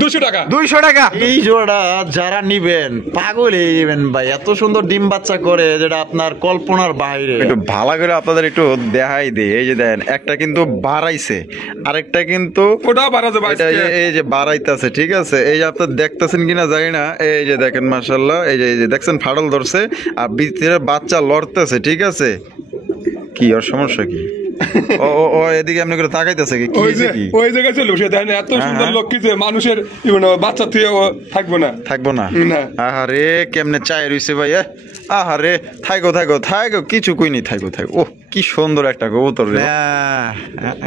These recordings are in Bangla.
200 টাকা। 200 টাকা। এই জোড়াটা যারা নিবেন পাগল হয়ে যাবেন ভাই, এত সুন্দর ডিম বাচ্চা করে যেটা আপনার কল্পনার বাইরে। একটু ভালো করে আপনাদের একটু দেখাই দিই। এই যে দেখেন একটা কিন্তু বাড়াইছে, আরেকটা কিন্তু ওটা বাড়াতে এটা এই যে বাড়াইতেছে, ঠিক আছে। এই যে আপনারা দেখতেছেন কিনা জানি না, এই যে দেখেন মাশাআল্লাহ, এই যে দেখছেন ফাটল ধরছে আর ভিতরে বাচ্চা লড়তেছে, ঠিক আছে। কি ওর সমস্যা কি? ও এদিকে এমনি করে তাকাইতেছে কি? ওই জায়গায় চলে বসে দেখেন, এত সুন্দর লক্ষ্মী যে মানুষের বাচ্চা থেকে থাকবো না। আহারে কেমনে চাই রইছে ভাই, আহারে থাইগো কিছু কইনি, থাইগো ও কি সুন্দর একটা কবুতর রে।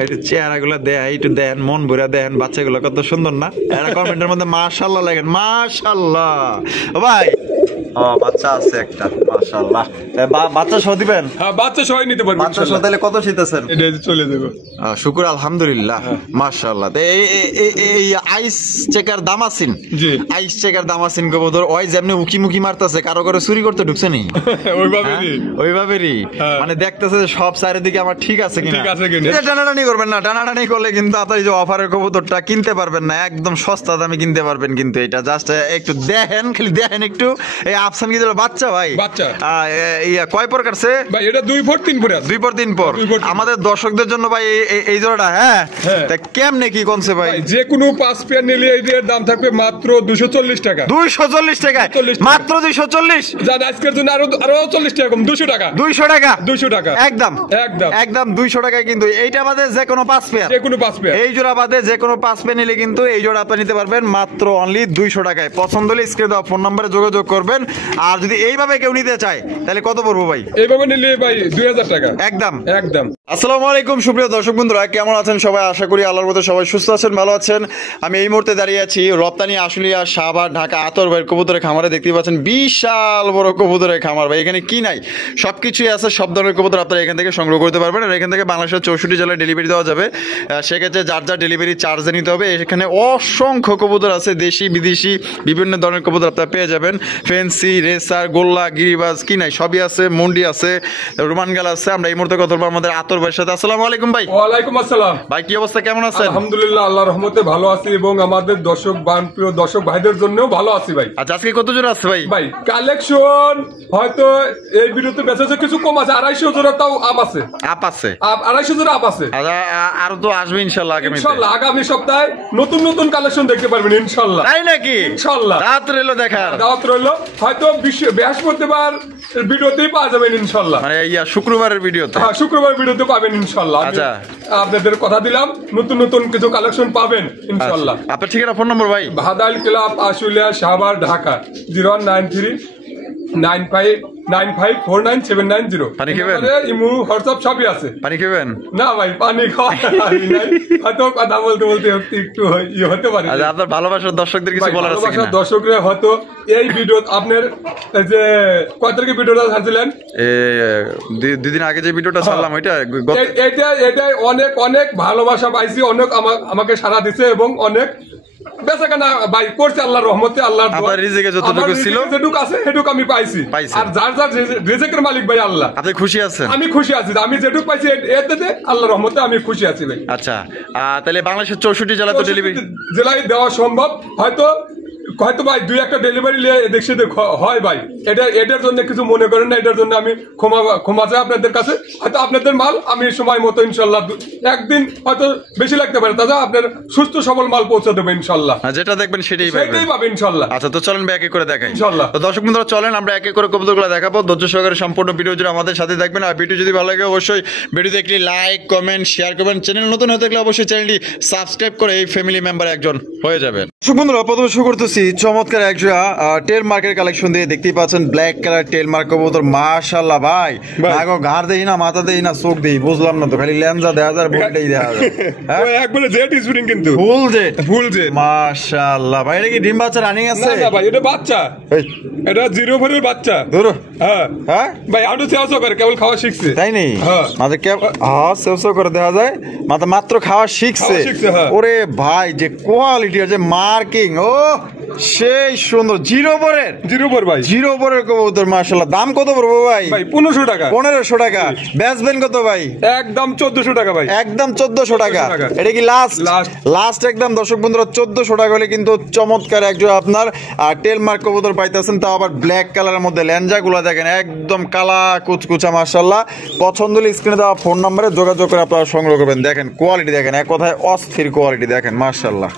একটু চেহারা গুলা একটু দেন, মন ভরে দেন, বাচ্চাগুলো কত সুন্দর না। কমেন্টের মধ্যে মাশাআল্লাহ লেখেন, মাশাআল্লাহ ভাই। বাচ্চা আছে একটা, মাশাআল্লাহ। বাচ্চা সহ দিবেন? হ্যাঁ, বাচ্চা সহ নিতে পারবেন। বাচ্চা সহ তাহলে কত শীতেছেন? এটা চলে দেবো। শুকর আলহামদুলিল্লাহ, মাশাআল্লাহ। এই আইস চেকার দাম আছেন? জি, আইস চেকার দাম আছেন কবুতর। ওই যেমনি উকি মুকি মারতেছে, কারো করে চুরি করতে ঢুকছে নি? ওইভাবেই মানে দেখতেছে সব চারিদিকে আমার ঠিক আছে কিনা। টানাটানি করবেন না, টানাটানি করলে কিন্তু আপনার যে অফারের কবুতরটা কিনতে পারবেন না, একদম সস্তা দামে কিনতে পারবেন। কিন্তু এটা জাস্ট একটু দেখেন, খালি দেখেন একটু। এই আফসান কি বাচ্চা ভাই? বাচ্চা কয় পর কাটছে ভাই? এটা 2 পর 3 পর। 2 পর 3 পর। আমাদের দর্শকদের জন্য ভাই এই জোড়াটা, হ্যাঁ কেমনে কি কোনছে ভাই? যে কোনো 5 পেয়ার নিলে এর দাম থাকবে মাত্র 240 টাকা। 240 টাকা মাত্র? 240? জান আজকের জন্য আরো 40 টাকা কম, 200 টাকা। 200 টাকা? 200 টাকা একদম 200 টাকায়। কিন্তু এইটা বাদে যে কোনো 5 পেয়ার, এই জোড়া বাদে যে কোনো 5 পেয়ার নিলে কিন্তু এই জোড়া আপনি নিতে পারবেন মাত্র অনলি 200 টাকায়। পছন্দ হলে স্ক্রিনে দেওয়া ফোন নম্বরে যোগাযোগ করবেন। আর যদি এইভাবে কেউ নিতে চায় তাহলে কত পড়বো ভাই? এইভাবে নিলে ভাই 2000 টাকা একদম। আসসালামু আলাইকুম সুপ্রিয় দর্শক বন্ধুরা, কেমন আছেন সবাই? আশা করি আল্লাহর মধ্যে সবাই সুস্থ আছেন, ভালো আছেন। আমি এই মুহূর্তে দাঁড়িয়ে আছি রপ্তানি আশুলিয়া সাভার ঢাকা আতর ভাইয়ের কবুতরের খামারে। দেখতে পাচ্ছেন বিশাল বড় কবুতরের খামার ভাই। এখানে কি নাই, সবকিছুই আছে। সব ধরনের কবুতর আপনারা এখান থেকে সংগ্রহ করতে পারবেন। আর এখান থেকে বাংলাদেশের 64 জেলায় ডেলিভারি দেওয়া যাবে। সেক্ষেত্রে যার ডেলিভারি চার্জ নিতে হবে। এখানে অসংখ্য কবুতর আছে, দেশি বিদেশি বিভিন্ন ধরনের কবুতর আপনারা পেয়ে যাবেন। ফেন্সি, রেসার, গোল্লা, গিরিবাজ, কি নাই সবই আছে। মন্ডি আছে, রোমান গাল আছে। আমরা এই মুহূর্তে কথা বলবো আমাদের আতর ভাইয়ের সাথে। আসসালামু আলাইকুম ভাই। ওয়ালাইকুম আসসালাম ভাই, কি অবস্থা, কেমন আছেন? আলহামদুলিল্লাহ, আল্লাহর রহমতে ভালো আছি এবং আমাদের প্রিয় দর্শক ভাইদের জন্যও ভালো আছি ভাই। আচ্ছা, আজকে কত জোড়া আছে ভাই? ভাই কালেকশন হয়তো এই ভিডিওতে বেঁচেছে কিছু কম আছে, 250 জোড়া তাও আপ আছে। 250 জোড়া আপ আছে। আর তো আসবে ইনশাআল্লাহ আগামী সপ্তাহে নতুন কালেকশন দেখতে পারবেন ইনশাআল্লাহ। তাই নাকি? ইনশাআল্লাহ দাওয়াত রইলো। হয়তো বৃহস্পতিবার ভিডিওতেই পাওয়া যাবেন ইনশাআল্লাহ। মানে শুক্রবারের ভিডিওতে? হ্যাঁ, শুক্রবার ভিডিওতে পাবেন ইনশাআল্লাহ। আচ্ছা, আপনাদের কথা দিলাম নতুন কিছু কালেকশন পাবেন ইনশাআল্লাহ। আপনার ঠিকানা, ফোন নম্বর ভাই? ভাদাইল ক্লাব আশুলিয়া সাভার ঢাকা 019395497990। পানি খাবেন? ইমু হোয়াটসঅ্যাপ সবই আছে। পানি খাবেন? না ভাই, পানি খাওয়া হয়তো কথা বলতে একটু হতে পারে। আপনার ভালোবাসার দর্শকদের কিছু বলার আছে কিনা? দর্শকরা হয়তো এই ভিডিও আপনার যে কয় তারিখে ভিডিওটা ছাড়ছিলেন? 2 দিন আগে যে ভিডিওটা ছাড়লাম এটাই অনেক ভালোবাসা পাইছি, অনেক আমাকে সাড়া দিছে এবং অনেক বেচাকেনা ভাই করছে আল্লাহর রহমতে। আল্লাহর রিজিকে যতটুকু ছিল যেটুকু আছে সেটুকু আমি পাইছি। আর যার রিজিকের মালিক ভাই আল্লাহ। আপনি খুশি আছেন? আমি খুশি আছি, আমি যেটুকু পাইছি এতে আল্লাহর রহমতে আমি খুশি আছি ভাই। আচ্ছা, তাহলে বাংলাদেশের 64 জেলা তো ডেলিভারি জেলায় দেওয়া সম্ভব। হয়তো ভাই 2-1টা ডেলিভারি এদিক সেদিক হয় ভাই, এটার জন্য কিছু মনে করেন না। এটার জন্য আমি ক্ষমা চাই আপনাদের কাছে। হয়তো আপনাদের মাল আমি সময় মতো ইনশাল্লাহ একদিন হয়তো বেশি লাগতে পারে, তাছাড়া আপনার সুস্থ সবল মাল পৌঁছে দেবো ইনশাল্লাহ। যেটা দেখবেন সেটাই পাবেন ইনশাল্লাহ। আচ্ছা, তো চলেন এক এক করে দেখাই ইনশাল্লাহ। তো দর্শক বন্ধুরা চলেন আমরা এক এক করে কবুতরগুলো দেখাবো। ধৈর্য সহকারে সম্পূর্ণ ভিডিও জুড়ে আমাদের সাথে থাকবেন। আর ভিডিও যদি ভালো লাগে অবশ্যই ভিডিওতে একটি লাইক, কমেন্ট, শেয়ার করবেন। চ্যানেল নতুন হয়ে থাকলে অবশ্যই চ্যানেলটি সাবস্ক্রাইব করে এই ফ্যামিলি মেম্বার একজন হয়ে যাবেন। দর্শক বন্ধুরা প্রথমে শুরু করতেছি চমৎকার একজোড়া টেল মার্কের কালেকশন দিয়ে। দেখতেই পাচ্ছেন ব্ল্যাক কালার টেল মার্ক কবুতর, মাশাআল্লাহ ভাই। ঘাড় দেই না, মাথা দেই না, চোখ দেই, বুঝলাম না তো, খালি লেন্সা দেখা যায়, বলটাই দেখা যায়। একবারে জেড স্প্রিং, কিন্তু ফুল জেড মাশাআল্লাহ ভাই। এটা কি ডিম বাচ্চা রানিং আছে? না ভাই, এটা বাচ্চা, এটা 0 ভরের বাচ্চা। ধরো হ্যাঁ ভাই, আটু সেওসো করে কেবল খাওয়া শিখছে, তাই নেই? মাঝে সেওসো করে দেখা যায়, মাত্র খাওয়া শিখছে। ওরে ভাই, যে কোয়ালিটি আছে, মার্কিং, ও সেই সুন্দর জিরো পরের ভাই, জিরো পরের কবুতর মাশাআল্লাহ। দাম কত পড়বো ভাই? ভাই 1500 টাকা। 1500 টাকা। বেচবেন কত ভাই? একদম 1400 টাকা ভাই। একদম 1400 টাকা। এটা কি লাস্ট? লাস্ট একদম দর্শক বন্ধুরা 1400 টাকা হলে কিন্তু চমৎকার একজন আপনার টেল মার্ক কবুতর পাইতেছেন, তাও আবার ব্ল্যাক কালারের মধ্যে। ল্যাঞ্জা গুলা দেখেন একদম কালা কুচকুচা মাশাআল্লাহ। পছন্দ হলে স্ক্রিনে দেওয়া ফোন নম্বরে যোগাযোগ করে আপনারা সংগ্রহ করবেন। দেখেন কোয়ালিটি দেখেন, এক কথায় অস্থির কোয়ালিটি দেখেন মাশাআল্লাহ।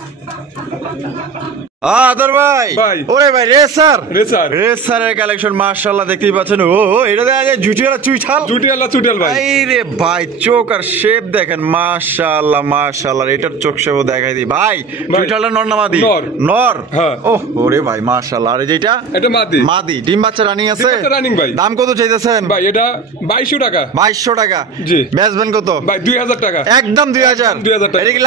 আদর ভাই, ওরে ভাই রেসারের কালেকশন মাশাআল্লাহ দেখতেই পাচ্ছেন। ও এটা দেখা যায় জুটিয়ালা চুইঠাল ভাই। এই রে ভাই চোখ আর শেপ দেখেন মাশাআল্লাহ মাশাআল্লাহ। এটার চোখ শেপও দেখাই দিই ভাই। চুইঠালটা নর না মাদি? নর। ওহ ওরে ভাই মাশাআল্লাহ। আর যেটা এটা মাদি ডিম বাচ্চা রানিং আছে? রানিং ভাই। দাম কত চাইতেছেন ভাই? এটা 2200 টাকা। 2200 টাকা। জি। বেচবেন কত ভাই? 2000 টাকা। একদম 2000 টাকা। এটা কি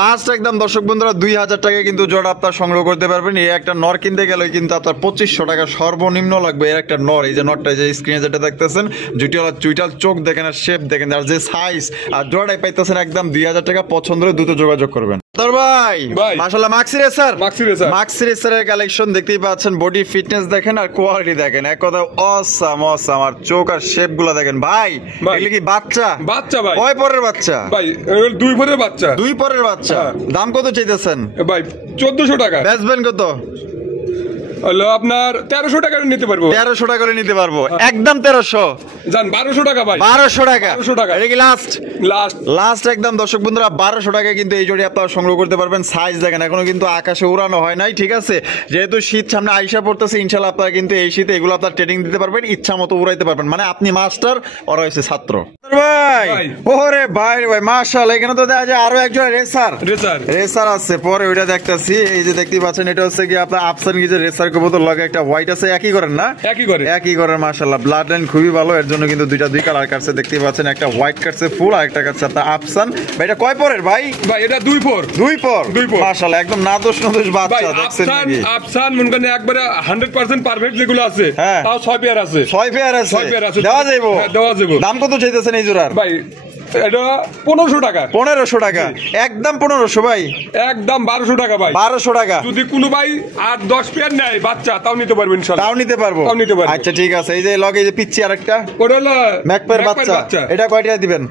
লাস্ট একদম দর্শক বন্ধুরা 2000 টাকা কিন্তু জোড়া আপনার সংগ্রহ করতে পারবেন। এই একটা নর কিনতে গেলে কিন্তু আপনার 2500 টাকা সর্বনিম্ন লাগবে। এর একটা নর, এই যে নরটা যে স্ক্রিনে যেটা দেখতেছেন জুটিওয়ালা চুইটাল, চোখ দেখেন আর শেপ দেখেন আর যে সাইজ, আর জোড়াটাই পাইতেছেন একদম 2000 টাকা। পছন্দ হলে দ্রুত যোগাযোগ করবেন। ভাই মাশাআল্লাহ মাক্সি রেসারের কালেকশন দেখতেই পাচ্ছেন। বডি ফিটনেস দেখেন আর কোয়ালিটি দেখেন, এক কথা অসাম। আর চোখ আর শেপ গুলা দেখেন ভাই। এগুলো কি বাচ্চা ভাই? কয় পরের বাচ্চা ভাই? 2 পরের বাচ্চা। 2 পরের বাচ্চা। দাম কত চাইতেছেন ভাই? 1400 টাকা। বেচবেন কত? হলো আপনার 1300 টাকা নিতে পারবো। 1300 টাকা নিতে পারবো। একদম 1300 জান। 1200 টাকা ভাই। 1200 টাকা। 1200 টাকা। এটা কি লাস্ট একদম দর্শক বন্ধুরা 1200 টাকা কিন্তু এই জোড়ি আপনারা সংগ্রহ করতে পারবেন। সাইজ দেখেন এখনো কিন্তু আকাশে উড়ানো হয় নাই, ঠিক আছে? যেহেতু শীত সামনে আইসা পড়তেছে, ইনশাআল্লাহ আপনারা কিন্তু এই শীতে এগুলো আপনারা ট্রেনিং দিতে পারবেন, ইচ্ছা মতো উড়াইতে পারবেন। মানে আপনি মাস্টার, ওরা হচ্ছে ছাত্র ভাই। ওরে ভাই মাশাআল্লাহ। এখানে তো দেখা যায় আরো একজন রেসার আছে, পরে ওইটা দেখতেছি। এই যে দেখতে পাচ্ছেন এটা হচ্ছে কি আপনার আফসান কি যে রেসার কবুতর লাগে একটা হোয়াইট আছে, একই করেন না? একই করেন মাশাআল্লাহ। ব্লাড লাইন খুবই ভালো, এর জন্য কিন্তু দুই কালার কাটছে দেখতে পাচ্ছেন। একটা হোয়াইট কাটছে ফুল, আর একটা কাটছে আপনার আফসান। ভাই এটা কয় পরের ভাই? ভাই এটা 2 পর মাশাআল্লাহ। একদম নাদোষ বাচ্চা দেখছেন নাকি? আফসান মন করে একবারে 100% পারফেক্ট যেগুলো আছে, তাও 6 পেয়ার আছে। দেওয়া যাবে। দাম কত চাইতেছেন এই জোড়ার? ভাই এটা 1500 টাকা। 1500 টাকা। একদম 1500 ভাই। একদম 1200 টাকা ভাই। 1200 টাকা। যদি কোনো ভাই 8-10 পেয়ার নেয় বাচ্চা, তাও নিতে পারবেন ইনশাআল্লাহ। তাও নিতে পারবো। আচ্ছা ঠিক আছে। এই যে লগে এই যে পিচ্চি আরেকটা, ওটা হলো ম্যাকপের বাচ্চা। এটা কয় টাকা দিবেন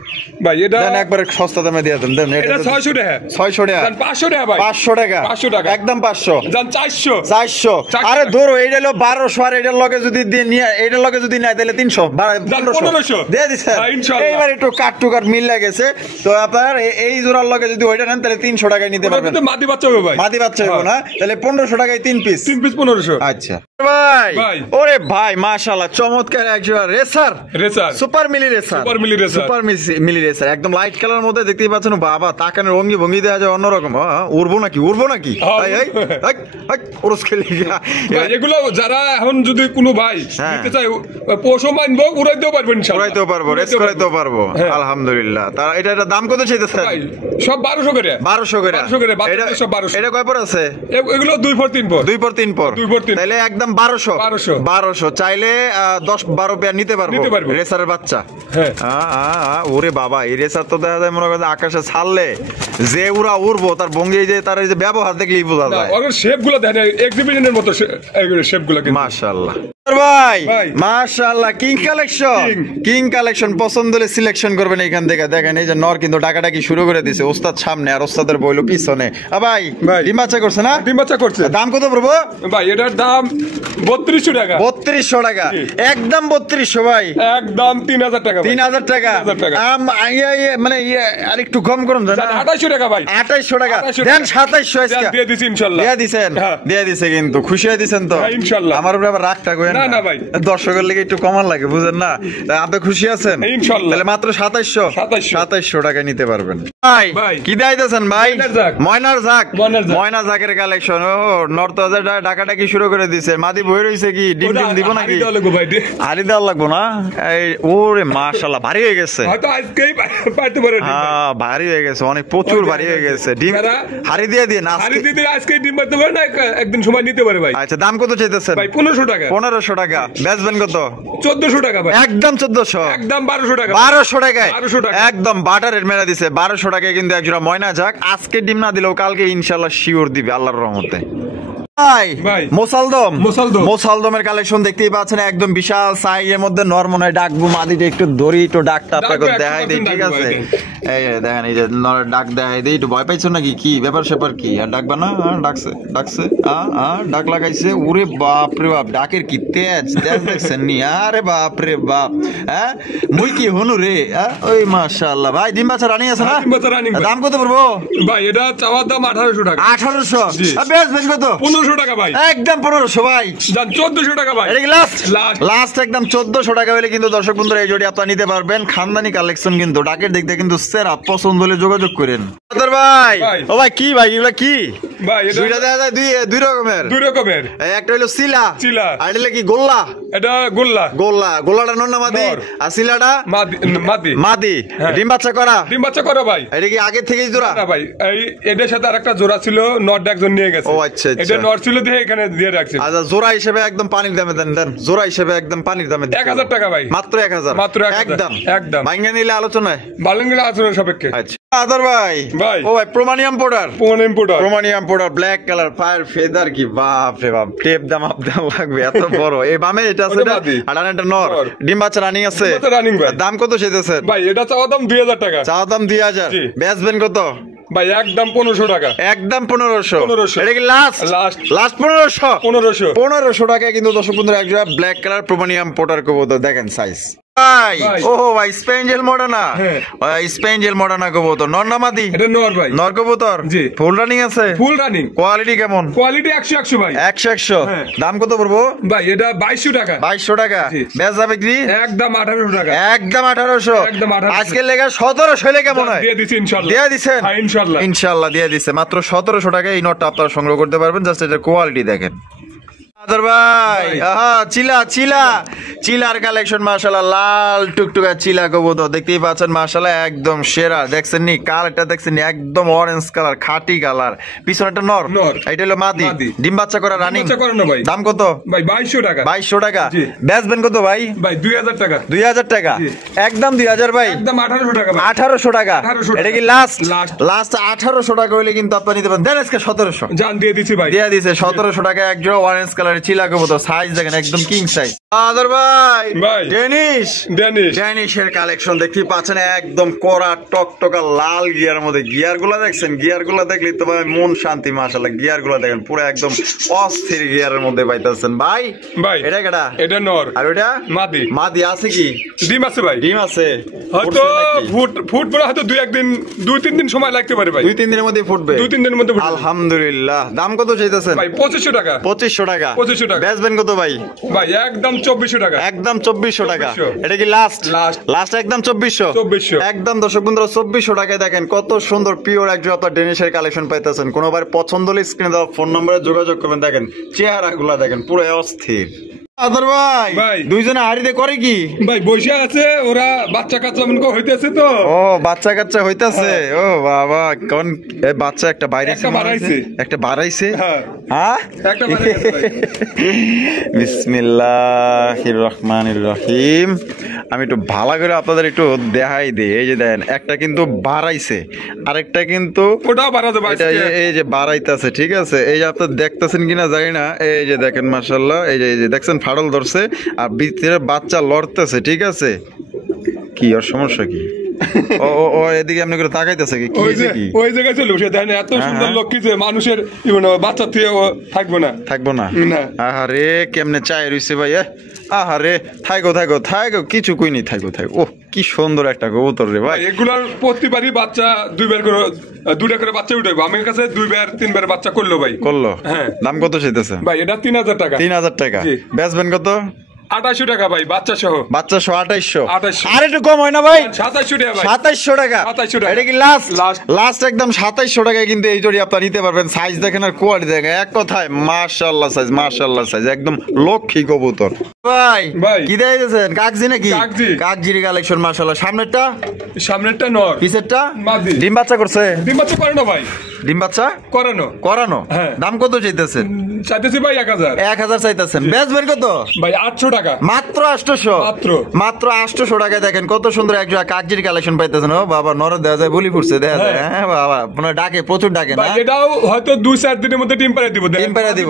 ভাই? এটা দেন একবারে সস্তা দামে দিয়ে দেন। এটা 600 টাকা। 600 টাকা। দেন 500 টাকা ভাই। 500 টাকা। 500 টাকা। একদম 500। দেন 400। 400। আরে ধরো এইটা হলো 1200, আর এটার লগে যদি নিয়ে এটার লগে যদি নাই তাহলে 300 1500 দিয়ে দিছেন ইনশাআল্লাহ। এইবার একটু কাট টু কাট মিল লাগেছে তো আপনার এই জোড়ার লগে যদি ওইটা নেন তাহলে 300 টাকায় নিতে পারবেন। মাদি বাচ্চা হবে ভাই। মাদি বাচ্চা হবে না? তাহলে 1500 টাকায় 3 পিস 1500। আচ্ছা ভাই। ওরে ভাই মাশাআল্লাহ চমৎকার একজোড়া রেসার সুপার মিলি রেসার একদম লাইট কালার মধ্যে দেখতেই পাচ্ছেন। বাবা তাকানোর ভঙ্গি ভঙ্গি দেওয়া যায় অন্যরকম। উড়বো নাকি ওরস খেলে এগুলো যারা এখন যদি কোনো ভাই নিতে চায় পোষো মানবো, উড়াইতেও পারবেন, রেস করাইতেও পারবো আলহামদুলিল্লাহ। তার এটা দাম কত চাইতেছে? সব 1200 করে। 1200 করে। এটা সব 1200। এটা কয় পর আছে? এগুলো 2 পর 3 পর। 2 পর 3 পর। তাহলে একদম 1200 চাইলে 10-12 পেয়ার নিতে পারবো রেসারের বাচ্চা। ওরে বাবা এই রেসার তো দেখা যায় মনে করেন আকাশে ছাড়লে যে উড়া উড়বো, তার ভঙ্গি যে তার যে ব্যবহার দেখলেই বোঝা যায়। শেপগুলো দেখেন এক্সিবিশনের মতো শেপগুলো কিন্তু মাশাআল্লাহ ভাই মাশাআল্লাহ। কিং কালেকশন পছন্দ হলে সিলেকশন করবেন এখান থেকে। দেখেন এই যে নর কিন্তু ডাকাডাকি শুরু করে দিয়েছে, ওস্তাদ সামনে আর ওস্তাদের বইলো পিছনে। ভাই ডিম বাচ্চা করছে না? ডিম বাচ্চা করছে। দাম কত পড়বো ভাই? এটার দাম 3200 টাকা। 3200 টাকা। একদম 3200 ভাই। একদম 3000 টাকা। 3000 টাকা। মানে আর একটু কম করুন। 2800 টাকা ভাই। 2800 টাকা দেন। 2700 দিয়ে দিছি ইনশাআল্লাহ। দিয়ে দিছে কিন্তু খুশি হয়ে দিছেন তো ইনশাআল্লাহ। আমার উপরে আবার রাগটা করেন না ভাই, দর্শকের লেগে একটু কমান লাগে বুঝেন না? আপনি খুশি আছেন ইনশাআল্লাহ? তাহলে মাত্র 2700 টাকা নিতে পারবেন ভাই। কি দাইতেছেন ভাই? ময়না জাকের কালেকশন। ও নর্থ ঢাকাটা কি শুরু করে দিছে? মাদি বই রইছে কি? ডিম দিব নাকি? আলি দেওয়া লাগবো না? ওরে মাশাআল্লাহ ভারী হয়ে গেছে। হয়তো আজকেই পাইতে পারে। হ্যাঁ ভারী হয়ে গেছে, অনেক প্রচুর ভারী হয়ে গেছে। ডিম হারি দিয়ে দিন। হারি দিয়ে আজকে ডিম পাইতে পারে না, একদিন সময় নিতে পারে ভাই। আচ্ছা দাম কত চাইতেছেন ভাই? 1500 টাকা। 1500 টাকা। বেচবেন কত? 1400 টাকা ভাই। একদম 1400। একদম 1200 টাকা। 1200 টাকায় একদম বাটার রেট মেরা দিছে। 1200 টাকায় কিন্তু একজোড়া ময়না যাক আজকে ডিম না দিলেও কালকে ইনশাআল্লাহ শিওর দিবে আল্লাহর রহমতে। ভাই মোসালদমের কালেকশন দেখতেই পাচ্ছেন, একদম বিশাল সাইজের মধ্যে নরমনে ডাকবো মাদিটা একটু ধরি একটু ডাকটা আপনাকে দেখাই দিই, ঠিক আছে? এই দেখেন, এই যে ডাক দেখাই দিই, একটু ভয় পাইছো নাকি, কি ব্যাপার স্যাপার কি? আর ডাকবা না? ডাকছে ডাক লাগাইছে, ওরে বাপ রে বাপ, ডাকের কি তেজ দেখছেন নি? আরে বাপ রে বাপ, হ্যাঁ মুই কি হনু রে, ওই মাশাআল্লাহ। ভাই ডিম বাচ্চা রানিং আছে না? দাম কত পড়বো ভাই? এটা চাওয়ার দাম 1800 টাকা। 1800? বেশ কত? 1500 টাকা ভাই। একদম 1500 ভাই, জান 1400 টাকা ভাই। এটা কি লাস্ট একদম 1400 টাকা হলে কিন্তু দর্শক বন্ধুরা এই জোড়ি আপনারা নিতে পারবেন। খানদানি কালেকশন কিন্তু, ডাকের দেখতে কিন্তু সেরা, পছন্দ হলে যোগাযোগ করেন। ভাই ও ভাই কি ভাই এগুলা কি ভাই? দুইটা দেখা যায়, দুই রকমের। একটা হলো সিলা, আর এটা কি গোল্লা? এটা গোল্লাটা নর না মাদি? আর সিলাটা মাদি। ডিম বাচ্চা করা ভাই? এটা কি আগে থেকেই জোড়া? না ভাই, এই এটার সাথে আরেকটা জোড়া ছিল, নট একজন নিয়ে গেছে। ও আচ্ছা, এটা নট ছিল দিয়ে এখানে দিয়ে রাখছে। আচ্ছা, জোড়া হিসেবে একদম পানির দামে দেন, জোড়া হিসেবে একদম পানির দামে 1000 টাকা ভাই। মাত্র 1000? একদম ভাঙ্গা নিলে আলোচনায় সাপেক্ষে। আচ্ছা আদর ভাই ও ভাই, প্রোমানিয়াম powder black colour, fire feather, কি বাপ রে বাপ, টেপ দাম লাগবে এত বড়। এই বামে এটা আছে, আর এটা নর। ডিম বাচ্চা রানিং আছে? দাম কত চাইতেছেন ভাই? এটা চাওয়া দাম 2000 টাকা। চাওয়া দাম 2000? বেচবেন কত ভাই? একদম 1500 টাকা। একদম 1500? এটা কি লাস্ট 1500 টাকায় কিন্তু দর্শক বন্ধুরা এক জোড়া ব্ল্যাক কালার প্রোমানিয়াম পাউডার কবুতর, দেখেন সাইজ। ভাই স্পেঞ্জেল মডার্না কবুতর, নর না মাদি? এটা নর ভাই। নর কবুতর, জি। ফুল রানিং আছে? Full running. কোয়ালিটি কেমন? কোয়ালিটি 100 ভাই। 100? দাম কত পড়বো ভাই? এটা 2200 টাকা। 2200 টাকা? বেচ যাবে কি? একদম 1800 টাকা। একদম 1800? আজকে লেগে 1700 হলে কেমন হয়? দিয়ে দিছি ইনশাআল্লাহ। দিয়ে দিছেন? হ্যাঁ ইনশাআল্লাহ দিয়ে দিছে। মাত্র 1700 টাকা এই নটটা আপনারা সংগ্রহ করতে পারবেন। জাস্ট এটার কোয়ালিটি দেখেন। ভাই চিলার কালেকশন মাশাআল্লাহ, লাল টুকটুকা চিলা কবুতর দেখতেই পাচ্ছেন মাশাআল্লাহ, একদম সেরা। দেখছেন নি কালারটা? দেখছেন নি একদম অরেঞ্জ কালার, খাঁটি কালার। পিছনেটা নর, এটা হলো মাদি। ডিম বাচ্চা করা রানিং? দাম কত ভাই? 2200 টাকা। 2200 টাকা? বেচবেন কত ভাই? ভাই 2000 টাকা। 2000 টাকা? একদম 2000 ভাই? একদম 1800 টাকা। 1800 টাকা? এটা কি লাস্ট 1800 টাকা হইলে কিন্তু আপনারা নিতে পারেন। দেন আজকে 1700 জান দিয়ে দিছি ভাই। দিয়ে দিছে 1700 টাকা এক জোড়া অরেঞ্জ কালারের চিলা কবুতর। সাইজ দেখেন একদম কিং সাইজ। আদর ভাই ডেনিশের কালেকশন দেখতেই পাচ্ছেন, একদম কড়া টকটকা লাল গিয়ার মধ্যে। গিয়ার গুলা দেখছেন? গিয়ার গুলা দেখলে তো ভাই মন শান্তি মাশাআল্লাহ। গিয়ার গুলা দেখেন পুরো একদম অস্থির গিয়ারের মধ্যে পাইতেছেন। ভাই এটা কেডা? এটা নর। আর ওটা মাদি আছে কি? ডিম আছে ভাই। ডিম আছে? হয়তো ফুটবে, হয়তো 2-3 দিন সময় লাগতে পারে ভাই। 2-3 দিনের মধ্যে ফুটবে? 2-3 দিনের মধ্যে। আলহামদুলিল্লাহ। দাম কত চাইতেছেন ভাই? 2500 টাকা। 2500 টাকা? বেচবেন কত ভাই? ভাই একদম 2400 টাকা। একদম 2400 টাকা? এটা কি লাস্ট একদম 2400? একদম দর্শক বন্ধুরা 2400 টাকায় দেখেন কত সুন্দর পিওর একজন আপনার ডেনিশের কালেকশন পাইতেছেন। কোনোবার পছন্দ হলে স্ক্রিনে দেওয়া ফোন নম্বরে যোগাযোগ করবেন। দেখেন চেহারা গুলা দেখেন পুরো অস্থির। আদর ভাই দুইজনে হাড়িতে করে কি ভাই? বসে আছে, ওরা বাচ্চা কাচ্চা মনে হইতেছে তো। ও বাচ্চা কাচ্চা হইতাছে? ও বাবা, কোন বাচ্চা? একটা বাড়াইছে? হ্যাঁ একটা বাড়াইছে। বিসমিল্লাহির রহমানির রহিম। আমি একটু ভালো করে আপনাদের একটু দেখাই দিই। এই যে দেখেন, একটা কিন্তু বাড়াইছে, আরেকটা কিন্তু ওটাও বাড়াতে পারছে। এই যে বাড়াইতেছে, ঠিক আছে? এই যে আপনারা দেখতেছেন কিনা জানি না। এই যে দেখেন মাশাআল্লাহ, এই যে দেখছেন ফাড়ল ধরছে আর ভিতরে বাচ্চা লড়তেছে, ঠিক আছে? কি ওর সমস্যা কি? ও এদিকে এমনি করে তাকাইতেছে কি? ওই জায়গায় চলে বসে দেখেন, এত সুন্দর লক্ষ্মী যে মানুষের বাচ্চা থেকে থাকবো না। আহারে কেমনে চাই রইছে ভাই। আহারে থাকো কিছু কইনি, থাকো। ও কি সুন্দর একটা কবুতর রে ভাই। এগুলার প্রতিবারই বাচ্চা দুইটা করে বাচ্চা উঠাইবো। আমার কাছে 2-3 বাচ্চা করলো ভাই। হ্যাঁ। দাম কত চাইতেছে ভাই? এটা 3000 টাকা। 3000 টাকা? বেচবেন কত? 2800 টাকা ভাই, বাচ্চা সহ 2800? আর একটু কম হয় না ভাই? 2700 টাকা ভাই। 2700 টাকা? এটা কি লাস্ট একদম 2700 টাকায় কিন্তু এই জোড়ি আপনারা নিতে পারবেন। সাইজ দেখেন আর কোয়ালিটি দেখেন, এক কথায় মাশাআল্লাহ সাইজ একদম লক্ষ্মী কবুতর। ভাই ভাই। কি দিয়েছেন? কাকজি নাকি? কাকজি। কাকজির কালেকশন মাশাআল্লাহ। সামনেরটা নর, পিছেরটা মাদি। ডিম বাচ্চা করছে? ডিম বাচ্চা করে না ভাই, ডিম বাচ্চা করানো। করানো। হ্যাঁ। দাম কত চাইতেছেন? চাইতেছি ভাই 1000। 1000 চাইতেছেন। বেচবেন কত? ভাই 800 টাকা। মাত্র 800। মাত্র 800 টাকায় দেখেন কত সুন্দর এক জোড়া কাকজির কালেকশন পাইতেছেন। ও বাবা, নর দেওয়া যায়, বলি ফুটছে দেখা যায়। হ্যাঁ বাবা, আপনার ডাকে প্রচুর ডাকে না? ভাই এটাও হয়তো 2-4 দিনের মধ্যে ডিম পাড়ে দিব। ডিম পাড়ে দিব।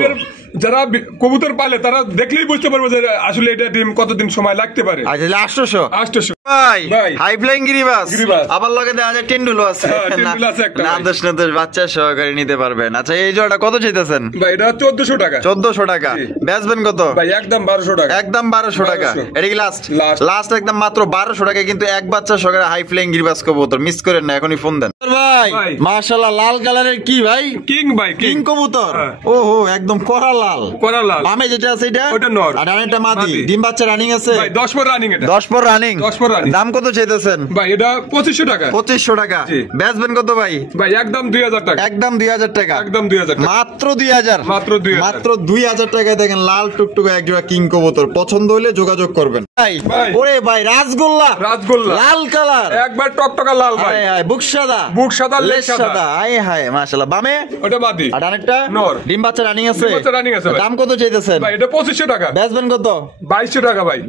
যারা কবুতর পালে তারা দেখলেই বুঝতে পারবে যে আসলে এটা ডিম কতদিন সময় লাগতে পারে। আচ্ছা 800। 800 ভাই ভাই। হাই ফ্লাইং গিরিবাস। গিরিবাস। আবার লগে দেখা যায় টেন্ডুলো আছে। হ্যাঁ, টেন্ডুল আছে একটা ভাই। নাদশ বাচ্চা সহকারে নিতে পারবেন। আচ্ছা এই জোড়াটা কত চাইতেছেন? ভাই এটা 1400 টাকা। 1400 টাকা। জি। বেচবেন কত? ভাই একদম 1200 টাকা। একদম 1200 টাকা। 1200 এটা কি লাস্ট? Last। লাস্ট একদম মাত্র 1200 টাকায় কিন্তু এক বাচ্চা সহকারে হাই ফ্লাইং গিরিবাস কবুতর মিস করেন না, এখনই ফোন দেন। ভাই ভাই। মাশাআল্লাহ, লাল কালারের কি ভাই? কিং ভাই, কিং কবুতর। হ্যাঁ। ওহো, একদম কড়া লাল। করা লাল। বামে যেটা আছে এটা? ওটা নর। আর ডানেরটা মাদি। মাদি। ডিম বাচ্চা রানিং আছে? ভাই 10 পর রানিং এটা। 10 পর রানিং। 10 পর running। দাম কত চাইতেছেন? ভাই এটা 2500 টাকা। 2500 টাকা। জি। বেচবেন কত ভাই? ভাই একদম 2000 টাকা। একদম 2000 টাকা। একদম 2000 টাকা। মাত্র 2000। মাত্র 2000 মাত্র 2000 টাকায় দেখেন লাল টুকটুকে এক জোড়া কিং কবুতর। পছন্দ হলে যোগাযোগ করবেন। ভাই ভাই। ওরে ভাই, রাজগোল্লা। রাজগোল্লা। লাল কালার। একবার টকটকা লাল ভাই। হায় হায়, বুক সাদা। বুক সাদা, লেজ লেজ সাদা। সাদা। হায় হায় মাশাআল্লাহ। বামে ওটা মাদি। আর ডানেরটা নর। ডিম বাচ্চা রানিং আছে? ডিম বাচ্চা running আছে ভাই। দাম কত চাইতেছেন? ভাই এটা 2500 টাকা। বেচবেন কত? 2200 টাকা ভাই।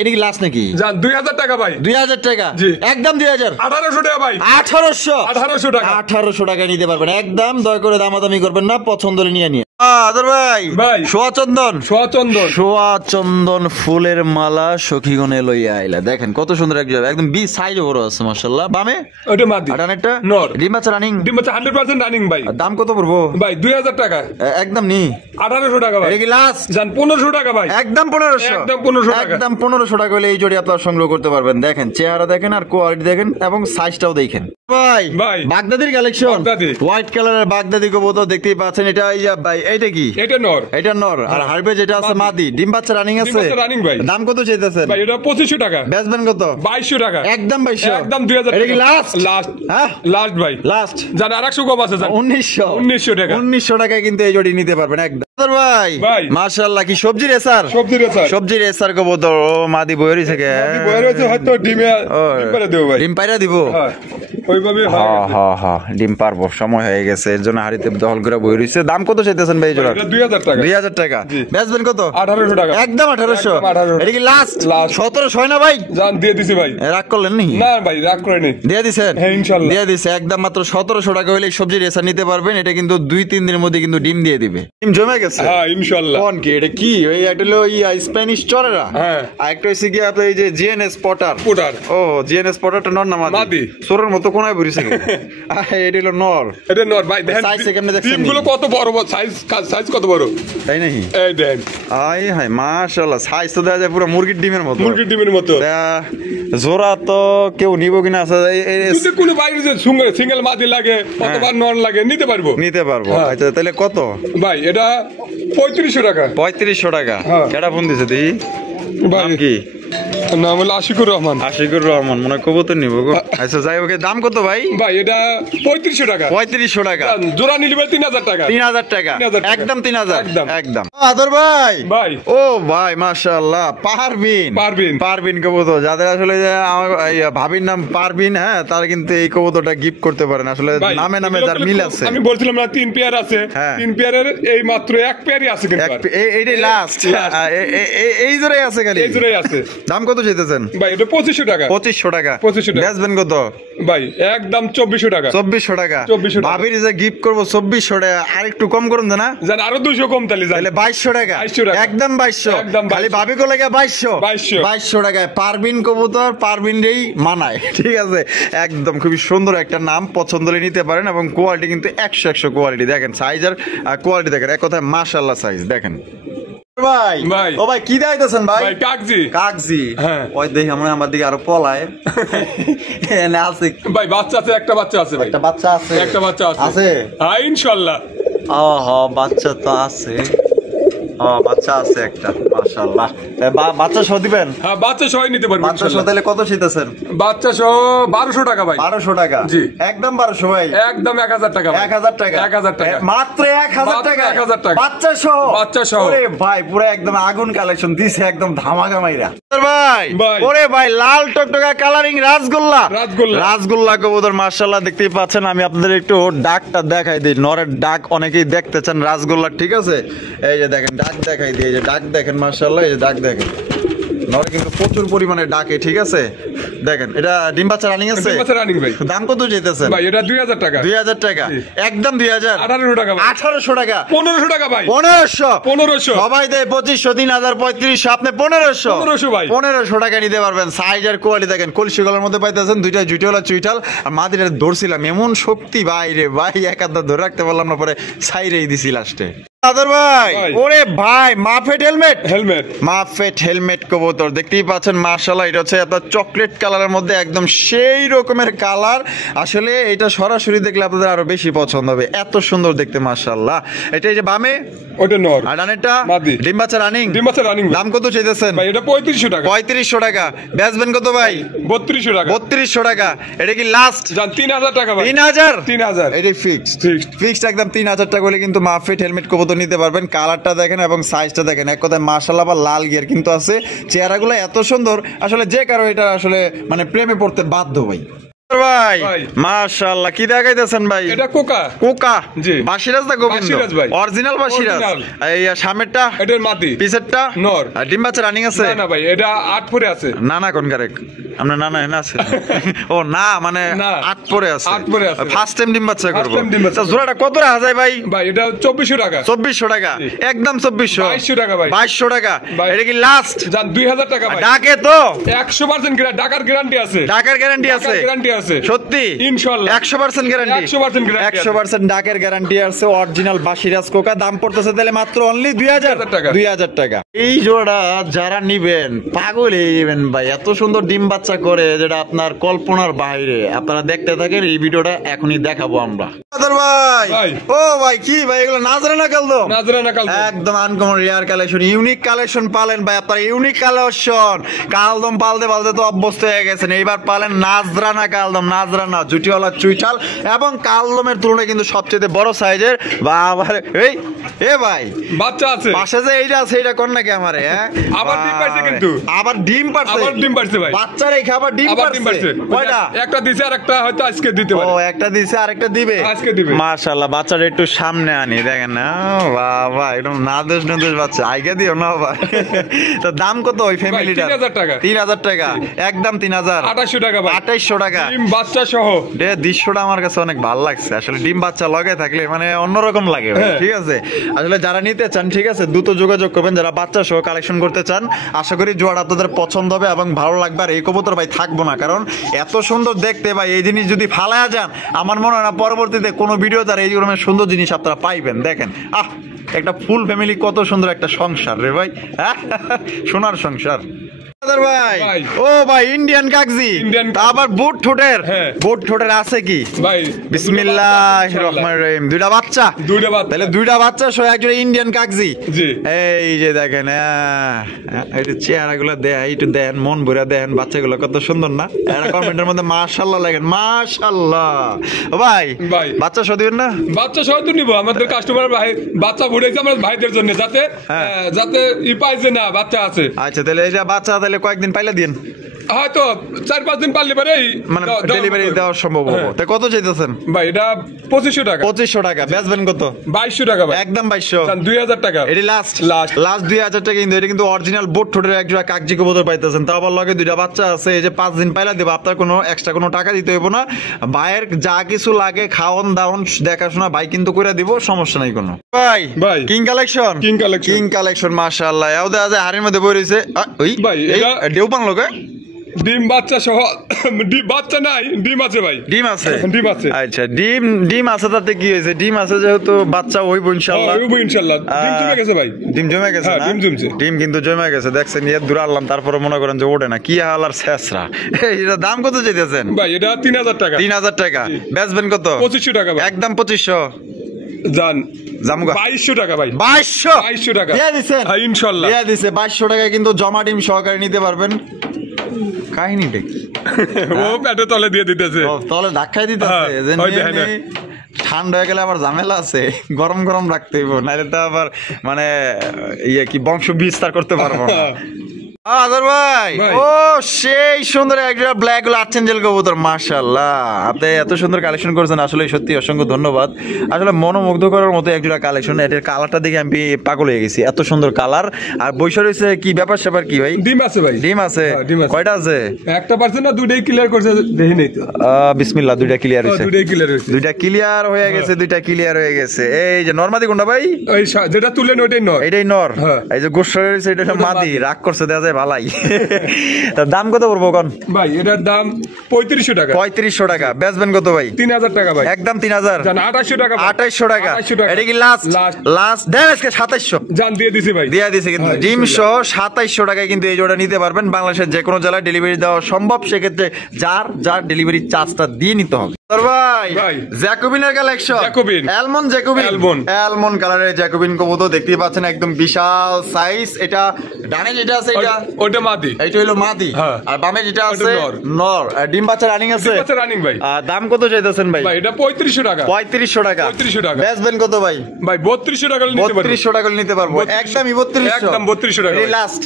এটা কি লাস্ট নাকি? জান 2000 টাকা ভাই। 2000 টাকা। জি। একদম 2000। 1800 টাকা ভাই। 1800। 1800 টাকা। 1800 টাকা নিতে পারবেন। একদম দয়া করে দামাদামি করবেন না, পছন্দ হলে নিয়ে নিয়ে। আদর ভাই। ভাই। সোয়া চন্দন। সোয়াচন্দন। সোয়া চন্দন ফুলের মালা সখীগণে লইয়া আইলা। দেখেন কত সুন্দর এক জায়গা, একদম বি সাইজ বড় আছে মাশাআল্লাহ। বামে ওটা মাদি। আর ডানেরটা নর। ডিম বাচ্চা রানিং? ডিম বাচ্চা 100% রানিং ভাই। দাম কত পড়বো ভাই 2000 টাকা। একদম নি? 1800 টাকা ভাই। এটা কি লাস্ট? জান 1500 টাকা ভাই। একদম 1500। একদম 1500 টাকা। একদম 1500 টাকা হলে এই জোড়ি আপনারা সংগ্রহ করতে পারবেন। দেখেন চেহারা দেখেন আর কোয়ালিটি দেখেন এবং সাইজটাও দেখেন। ভাই ভাই। বাগদাদির কালেকশন। বাগদাদি। হোয়াইট কালারের বাগদাদি কবুতর দেখতেই পাচ্ছেন। এটা এই যে ভাই, এইটা কি? এটা নর। এটা নর। আর হারবে যেটা আছে মাদি। ডিম বাচ্চা রানিং ডিম আছে? বাচ্চা running ভাই। দাম কত চাইতেছেন? ভাই এটা 2500 টাকা। বেচবেন কত? 2200 টাকা। একদম 2200। একদম 2000 এটা টাকা। কি লাস্ট? লাস্ট। হ্যাঁ লাস্ট ভাই। লাস্ট। জান 800 কম আছে জান। 1900। 1900 টাকা। 1900 টাকায় কিন্তু এই জোড়ি নিতে পারবেন একদম। ভাই ভাই। মাশাআল্লাহ, কি সবজি রেসার? সবজি রেসার। সবজি রেসার কবুতর। ও মাদি বইরি থেকে মাদি বইয়ের হচ্ছে হয়তো ডিমে ডিম পাড়ে দেবো ভাই। ডিম পাইরা দিব? হ্যাঁ ওইভাবে হয়। ডিম পারবো, সময় হয়ে গেছে, এর জন্য হাড়িতে দহল করে বই রইছে। দাম কত চাইতেছেন ভাই জোড়া? এটা 2000 টাকা। 2000 টাকা। জি। বেচবেন কত? 1800 টাকা। একদম 1800। একদম 1800 এটা কি লাস্ট? Last। 1700 হয় না ভাই? জান দিয়ে দিছি ভাই। রাগ করলেন নি? না ভাই রাগ করে নি। দিয়ে দিছেন? হ্যাঁ, ইনশাআল্লাহ। দিয়ে দিছে। একদম মাত্র 1700 টাকা হলে এই সবজি রেসার নিতে পারবেন। এটা কিন্তু 2-3 দিনের মধ্যে কিন্তু ডিম দিয়ে দিবে। ডিম জমে গেছে? হ্যাঁ ইনশাআল্লাহ। কোন কি এটা? কি ওই একটা হলো স্প্যানিশ চরেরা? হ্যাঁ। আর একটা হইছে কি আপনার এই যে জিএনএস পটার। পুটার। ও জিএনএস পটারটা নর না মাদি? মাদি। সোরের মতো কোনায় বরিছে। এটা হলো নর। এটা নর ভাই দেখেন। Size কেমনে দেখছেন? ডিমগুলো কত বড় বড় সাইজ সাইজ কত বড়। তাই নাকি? এই দেন। আই হাই মাশাআল্লাহ, সাইজ তো দেখা যায় পুরো মুরগির ডিমের মতো। মুরগির ডিমের মতো। জোড়া তো কেউ নিব কিনা আছে যদি কোনো বাইরে যে সিঙ্গেল মাদি লাগে অথবা নন লাগে নিতে পারবো। নিতে পারবো। হ্যাঁ। আচ্ছা তাহলে কত? ভাই এটা 3500 টাকা। 3500 টাকা। হ্যাঁ। কেডা ফোন দিছে দি? ভাই নাম কি? নাম হলো আশিকুর রহমান। আশিকুর রহমান, মনে হয় কবুতর নিব গো। আচ্ছা যাই হোক, দাম কত ভাই? ভাই এটা 3500 টাকা। 3500 টাকা। জোড়া নিলে 3000 টাকা। 3000 টাকা। 3000 টাকা। একদম 3000। একদম। একদম। আদর ভাই। ভাই। ও ভাই মাশাআল্লাহ, পারবিন। পারবিন। পারবিন কবুতর, যাদের আসলে যে আমার এই ভাবির নাম পারবিন, হ্যাঁ, তার কিন্তু এই কবুতরটা গিফট করতে পারেন। আসলে ভাই, নামে নামে যার মিল আছে। আমি বলছিলাম না 3 পেয়ার আছে। হ্যাঁ। 3 পেয়ারের এই মাত্র 1 পেয়ারই আছে কিন্তু আর। এইটাই লাস্ট। এই জোড়াই আছে খালি? এই জোড়াই আছে। দাম কত চাইতেছেন? ভাই এটা 2500 টাকা। 2500 টাকা। 2500 টাকা। বেচবেন কত? ভাই একদম 2400 টাকা। 2400 টাকা। 2400 টাকা। ভাবির যে গিফট করবো 2400 টাকা, আর একটু কম করুন না? জান আরো 200 কম তাহলে তাহলে 2200 টাকা। 2200 টাকা। একদম 2200। একদম 2200 খালি ভাবি কো লাগে 2200। 2200 টাকায় পারবিন কবুতর, পারবিন রেই মানায়। ঠিক আছে, একদম খুবই সুন্দর একটা নাম, পছন্দ হলে নিতে পারেন। এবং কোয়ালিটি কিন্তু 100 কোয়ালিটি। দেখেন সাইজ আর কোয়ালিটি দেখেন, এক কথায় মাশাআল্লাহ সাইজ দেখেন। ভাই ভাই। ও ভাই কি দাইতেছেন ভাই? ভাই কাকজি। কাকজি। হ্যাঁ। ওই দেখি আমরা আমার দিকে আরো পলায়। এনে আছে ভাই বাচ্চা আছে, একটা বাচ্চা আছে ভাই। একটা বাচ্চা আছে? একটা বাচ্চা আছে। আছে? হ্যাঁ ইনশাআল্লাহ। বাচ্চা তো আছে। ও বাচ্চা আছে একটা, মাশাআল্লাহ। বাচ্চা সহ দিবেন? হ্যাঁ, বাচ্চা সহ নিতে পারবেন। বাচ্চা সহ তাহলে কত চাইতেছেন? বাচ্চা সহ 1200 টাকা ভাই। 1200 টাকা? জি, একদম 1200 ভাই, একদম 1000 টাকা। 1000 টাকা? 1000 টাকা মাত্র 1000 টাকা? 1000 টাকা বাচ্চা সহ? বাচ্চা সহ। ওরে ভাই পুরো একদম আগুন কালেকশন দিছে, একদম ধামাকা মাইরা ভাই। ভাই ওরে ভাই লাল টকটকা কালারিং রাসগোল্লা, রাসগোল্লা, রাসগোল্লা কবুতর মাশাআল্লাহ দেখতেই পাচ্ছেন। আমি আপনাদের একটু ডাকটা দেখাই দিই, নরের ডাক অনেকেই দেখতে চান রাসগোল্লা, ঠিক আছে? এই যে দেখেন ডাক দেখাই দিই, এই যে ডাক দেখেন মাশাআল্লাহ, এই যে ডাক দেখেন, নরে কিন্তু প্রচুর পরিমাণে ডাকে, ঠিক আছে? দেখেন এটা ডিম বাচ্চা রানিং আছে? ডিম বাচ্চা রানিং ভাই। দাম কত চাইতেছেন ভাই? এটা 2000 টাকা। 2000 টাকা? একদম 2000? 1800 টাকা ভাই। 1800 টাকা? 1500 টাকা ভাই। 1500 সবাই দেয় 2500, 3000, 3500, আপনি 1500 ভাই। 1500 টাকা নিতে পারবেন। সাইজ আর কোয়ালিটি দেখেন, কলসি গলার মধ্যে পাইতেছেন, দুইটা জুটিওয়ালা চুইটাল। আর মাদিটা ধরছিলাম, এমন শক্তি ভাই রে ভাই, এক হাত ধরে রাখতে পারলাম না, পরে সাইরেই দিছি লাস্টে। ভাই ওরে ভাই মাফেট হেলমেট, মাফেট হেলমেট কবুতর দেখতেই পাচ্ছেন মাশাআল্লাহ। এটা হচ্ছে আপনার চকলেট কালারের মধ্যে একদম সেই রকমের কালার, আসলে এটা সরাসরি দেখলে আপনাদের আরো বেশি পছন্দ হবে, এত সুন্দর দেখতে মাশাআল্লাহ। এটা এই যে বামে ওটা নর, আর ডানেরটা মাদি। ডিম বাচ্চা রানিং? ডিম বাচ্চা রানিং। দাম কত চাইতেছেন ভাই? এটা 3500 টাকা। 3500 টাকা? বেচবেন কত ভাই? 3200 টাকা। 3200 টাকা? এটা কি লাস্ট? জান 3000 টাকা ভাই। 3000? এটা ফিক্সড একদম 3000 টাকা হলে কিন্তু মাফেট হেলমেট কবুতর নিতে পারবেন। কালারটা দেখেন এবং সাইজটা দেখেন, এক কথায় মাশাআল্লাহ। বা লাল গিয়ার কিন্তু আছে, চেহারাগুলো এত সুন্দর, আসলে যে কারো এটা আসলে মানে প্রেমে পড়তে বাধ্য ভাই। ভাই মাশাআল্লাহ কি দেখাইতেছেন ভাই? এটা কোকা। কোকা? জি। বাসিরাজ না গোবিন্দ? বাসিরাজ ভাই। অরিজিনাল বাসিরাজ। এই সামনেরটা? এটার মাদি। পিছেরটা নর। আর ডিম বাচ্চা রানিং আছে? না না ভাই, এটা 8 পরে আছে। না না কোন কারেক? আমরা না না এনা আছে। ও না মানে 8 পরে আছে। 8 পরে আছে। ফার্স্ট টাইম ডিম বাচ্চা করব। তো জোড়াটা কত রাখা যায় ভাই? ভাই এটা 2400 টাকা। 2400 টাকা? একদম 2400? 2200 টাকা ভাই। 2200 টাকা? এটা কি লাস্ট? জান 2000 টাকা ভাই। ডাকে তো 100% ডাকার গ্যারান্টি আছে। ডাকার গ্যারান্টি আছে? গ্যারান্টি আছে সত্যি? ইনশাআল্লাহ 100% গ্যারান্টি? 100% ডাকের গ্যারান্টি আছে। অরিজিনাল বাসিরাজ কোকা। দাম পড়তেছে তাহলে মাত্র অনলি 2000 টাকা। 2000 টাকা। এই জোড়া যারা নিবেন পাগল হয়ে যাবেন ভাই, এত সুন্দর ডিম বাচ্চা করে যেটা আপনার কল্পনার বাইরে। আপনারা দেখতে থাকেন, এই ভিডিওটা এখনই দেখাবো আমরা। ভাই ও ভাই কি ভাই এগুলো নাজরানা কালদম? নাজরানা কালদম একদম uncommon rare collection, unique collection পালেন ভাই আপনারা। ইউনিক কালেকশন কালদম পালতে পালতে তো অভ্যস্ত হয়ে গেছেন, এইবার পালেন নাজরানা কালদম। নাজরানা জুটিওয়ালা চুইটাল এবং কালদমের তুলনায় কিন্তু সবচেয়ে বড় সাইজের। বাবা এই এ ভাই বাচ্চা আছে পাশে যে এইটা আছে, এটা কোন নাকি আমারে? হ্যাঁ আবার ডিম পারছে কিন্তু। আবার ডিম পারছে? আবার ডিম পারছে ভাই। বাচ্চা রেখে আবার ডিম পারছে? কয়টা? একটা দিছে আর একটা হয়তো আজকে দিতে পারে। ও একটা দিছে আর একটা দিবে আজকে দিবে। মাশাআল্লাহ। বাচ্চাটা একটু সামনে আনি দেখেন না, বাবা একদম নাদুস নাদুস বাচ্চা। আইগা দিও না ভাই। তো দাম কত ওই ফ্যামিলিটা? 3000 টাকা। 3000 টাকা? একদম 3000? 2800 টাকা ভাই। 2800 টাকা? ডিম বাচ্চা সহ। দৃশ্যটা আমার কাছে অনেক ভালো লাগছে আসলে, ডিম বাচ্চা লগে থাকলে মানে অন্যরকম লাগে ভাই, ঠিক আছে? আসলে যারা নিতে চান ঠিক আছে দ্রুত যোগাযোগ করবেন, যারা বাচ্চা সহ কালেকশন করতে চান। আশা করি জোড়া আপনাদের পছন্দ হবে এবং ভালো লাগবে। আর এই কবুতর ভাই থাকবো না, কারণ এত সুন্দর দেখতে ভাই, এই জিনিস যদি ফালায়া যান আমার মনে হয় না পরবর্তীতে কোনো ভিডিও তার এই রকমের সুন্দর জিনিস আপনারা পাইবেন। দেখেন একটা ফুল ফ্যামিলি, কত সুন্দর একটা সংসার রে ভাই, সোনার সংসার। ভাই ও ভাই ইন্ডিয়ান কাগজি, আবার বুট ঠোঁটের। বুট ঠোঁটের আছে কি ভাই? বিসমিল্লাহির রহমানির রহিম। দুইটা বাচ্চা? দুইটা বাচ্চা। তাহলে দুইটা বাচ্চা সহ একজন ইন্ডিয়ান কাগজি। জি। এই যে দেখেন এই চেহারাগুলো দেয়, একটু দেন মন ভরে দেন, বাচ্চাগুলো কত সুন্দর না? একটা কমেন্টের মধ্যে মাশাআল্লাহ লেখেন, মাশাআল্লাহ। ভাই বাচ্চা সহ দিবেন না? বাচ্চা সহ তো নিব, আমাদের কাস্টমার ভাই বাচ্চা ভরেছে আমার ভাইদের জন্য, যাতে যাতে ই পাইছে না বাচ্চা আছে। আচ্ছা তাহলে এই যে বাচ্চা তাহলে কয়েকদিন পাইলে দিন, হয়তো 4-5 দিন পারলে পারে মানে ডেলিভারি দেওয়া সম্ভব হবে। তা কত চাইতেছেন ভাই? এটা 2500 টাকা। 2500 টাকা? বেচবেন কত? 2200 টাকা ভাই। একদম 2200? 2000 টাকা। এটি লাস্ট 2000 টাকা। কিন্তু এটা কিন্তু অরিজিনাল বোট ঠোঁটের একজোড়া কাগজি কবুতর পাইতেছেন, তাও আবার লগে দুইটা বাচ্চা আছে। এই যে 5 দিন পাইলা দেব, আপনার কোনো এক্সট্রা কোনো টাকা দিতে হইব না। ভাইয়ের যা কিছু লাগে খাওয়ান দাওয়ান দেখাশোনা ভাই কিন্তু করে দিব, সমস্যা নাই কোনো। ভাই কিং কালেকশন, কিং কালেকশন মাশাআল্লাহ। এও দেখা যায় হাড়ির মধ্যে বই রইছে। ওই ভাই এটা দেউপান লগে ডিম বাচ্চা সহ। বাচ্চা নাই, ডিম আছে ভাই। ডিম আছে? ডিম আছে। আচ্ছা ডিম আছে, তাতে কি হয়েছে? ডিম আছে যেহেতু বাচ্চা হইব ইনশাআল্লাহ। হইব ইনশাআল্লাহ। ডিম জমে গেছে ভাই। ডিম জমে গেছে না? ডিম জমছে। ডিম কিন্তু জমে গেছে, দেখছেন ইয়া দূর আনলাম, তারপরে মনে করেন যে ওঠে না। কি হাল আর শেষরা। এটা দাম কত চাইতেছেন ভাই? এটা 3000 টাকা। 3000 টাকা? বেচবেন কত? 2500 টাকা ভাই। একদম 2500? জান জামুগা 2200 টাকা ভাই, 2200 টাকা দিয়ে দিছেন, হ্যাঁ ইনশাআল্লাহ দিয়ে দিছে। 2200 টাকায় কিন্তু জমা ডিম সহকারে নিতে পারবেন। কাহিনীটা কি? ও পেটে তলে দিয়ে দিতেছে, তলে ধাক্কায় দিতেছে যে ঠান্ডা হয়ে গেলে আবার ঝামেলা আছে, গরম গরম রাখতে হইব, নাহলে তো আবার মানে ইয়ে কি বংশ বিস্তার করতে পারবো না। আদর ভাই, ও সেই সুন্দর একটা ব্ল্যাক আর্চেঞ্জেল কবুতর, মাশাআল্লাহ। আপনি এত সুন্দর কালেকশন করেছেন, আসলে সত্যি অসংখ্য ধন্যবাদ। আসলে মনোমুগ্ধ করার মতো একটা কালেকশন। এটার কালারটা দেখে আমি পাগল হয়ে গেছি, এত সুন্দর কালার। আর বৈশা রয়েছে কি ব্যাপার স্যাপার কি ভাই? ডিম আছে ভাই, ডিম আছে, কয়টা আছে? একটা পারছে না, দুইটাই ক্লিয়ার করছে, দেখি নাই তো। বিসমিল্লাহ, দুইটা ক্লিয়ার হয়েছে, দুইটা ক্লিয়ার হয়ে গেছে, দুইটা ক্লিয়ার হয়ে গেছে। এই যে নরমাদি কোনটা ভাই? ওই যেটা তুলেন ওইটাই নর, এটাই নর। এই যে গোস্ত রয়েছে এটা মাদি, রাগ করছে দেয়া যায় ভালাই। তার দাম কত পড়বো কোন ভাই? এটার দাম 3500 টাকা। 3500 টাকা। বেচবেন কত ভাই? 3000 টাকা ভাই, একদম 3000। জান 2800 টাকা, 2800 টাকা। এটা কি লাস্ট দেন আজকে 2700 জান দিয়ে দিছি ভাই, দিয়ে দিছি কিন্তু ডিম সহ 2700 টাকায় কিন্তু এই জোড়া নিতে পারবেন। বাংলাদেশের যে কোনো জেলায় ডেলিভারি দেওয়া সম্ভব, সেক্ষেত্রে যার ডেলিভারি চার্জটা দিয়ে নিতে হবে। ভাই জ্যাকোবিনের কালেকশন, অ্যালমন্ড কালারের জ্যাকোবিন কবুতর দেখতেই পাচ্ছেন, একদম বিশাল সাইজ। এটা ডানে যেটা আছে এটা ওটা মাদি, এটা হলো মাদি, আর বামে যেটা আছে নর। ডিম বাচ্চা রানিং আছে, রানিং ভাই। দাম কত চাইতেছেন ভাই? এটা 3500 টাকা। 3500 টাকা। 3500 টাকা। বেচবেন কত ভাই? ভাই 3200 টাকা নিতে পারবো। 3200 টাকা নিতে পারবো, একদমই 3200। একদম 3200 টাকা লাস্ট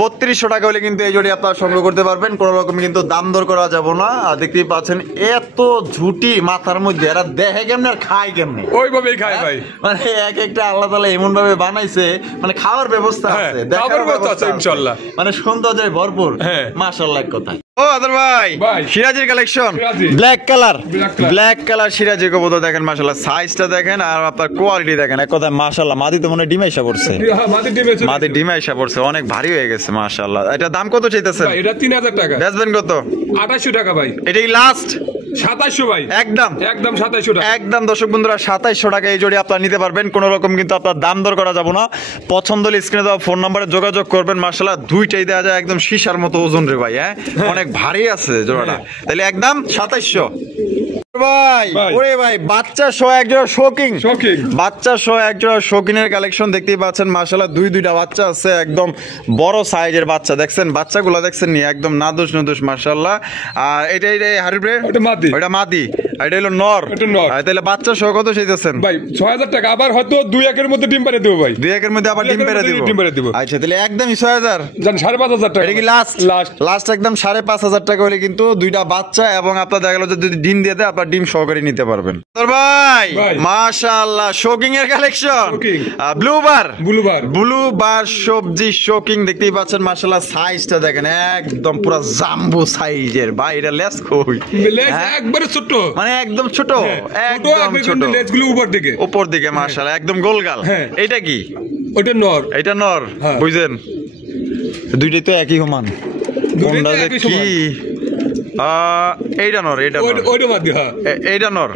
3200 টাকা হলে কিন্তু এই জোড়ি আপনারা সংগ্রহ করতে পারবেন, কোনো রকম কিন্তু দাম দর করা যাবে না। আর দেখতেই পাচ্ছেন এত ঝুটি মাথার মধ্যে, এরা দেখে কেমনে আর খায় কেমনে, ওইভাবেই খায় ভাই। মানে এক একটা আল্লাহ তাআলা এমন ভাবে বানাইছে, মানে খাওয়ার ব্যবস্থা আছে, দেখার ব্যবস্থা আছে ইনশাআল্লাহ, মানে সৌন্দর্যে ভরপুর। মাশাআল্লাহ এক কথা। ও আদর ভাই, সিরাজের কালেকশন, ব্ল্যাক কালার সিরাজি কবুতর দেখেন, মাশাআল্লাহ সাইজটা দেখেন আর আপনার কোয়ালিটি দেখেন, এক কথা মাশাআল্লাহ। মাদি তো মনে ডিম আইসা পড়ছে, মাদি ডিম আইসা পড়ছে, অনেক ভারী হয়ে গেছে মাশাআল্লাহ। এটা দাম কত চাইতেছেন? এটা 3000 টাকা। বেচবেন কত? 2800 টাকা ভাই। এটাই লাস্ট 2700 ভাই, একদম 2700 টাকা। একদম দর্শক বন্ধুরা 2700 টাকা এই জোড়ি আপনারা নিতে পারবেন, কোন রকম কিন্তু আপনার দাম দর করা যাবে না। পছন্দ হলে স্ক্রিনে দেওয়া ফোন নম্বরে যোগাযোগ করবেন। মাশাআল্লাহ দুইটাই দেওয়া যায়, একদম সীসার মতো ওজন রে ভাই, অনেক ভারী আছে জোড়াটা। তাহলে একদম 2700 ভাই। ওরে ভাই, বাচ্চা সহ এক জোড়া শোকিং, বাচ্চা সহ এক জোড়া শোকিনের কালেকশন দেখতেই পাচ্ছেন, মাশাআল্লাহ দুইটা বাচ্চা আছে, একদম বড় সাইজের বাচ্চা। দেখছেন বাচ্চাগুলো দেখছেন নি, একদম নাদুস মাশাআল্লাহ। আর এটা হারিব্রে, ওটা মাদি, এটা হলো নর। তাহলে বাচ্চা সহ কত চাইতেছেন ভাই? 6000 টাকা। আবার হয়তো 2-1 মধ্যে ডিম পারে দেব ভাই, 2-1 মধ্যে আবার ডিম পারে দিব। আচ্ছা তাহলে একদমই 6000, জান 5500 টাকা। এটা কি লাস্ট একদম 5500 টাকা হলে কিন্তু দুইটা বাচ্চা এবং আপনার দেখা গেল যদি ডিম দিয়ে দেয় আপনার ডিম সহকারে নিতে পারবেন। তোর ভাই মাশাআল্লাহ শোকিং এর কালেকশন, ব্লু বার সবজি শোকিং দেখতেই পাচ্ছেন, মাশাআল্লাহ সাইজটা দেখেন, একদম পুরো জাম্বো সাইজের ভাই। এটা লেস কই, লেস একবারে ছোট, মানে একদম ছোট, একদম ছোট, লেজগুলো উপর দিকে মাশাআল্লাহ একদম গোলগাল। এটা কি? ওটা নর, এটা নর, বুঝছেন? দুইটাই তো একই সমান, কোনটা যে কি? এইটা নর, এইটা নর,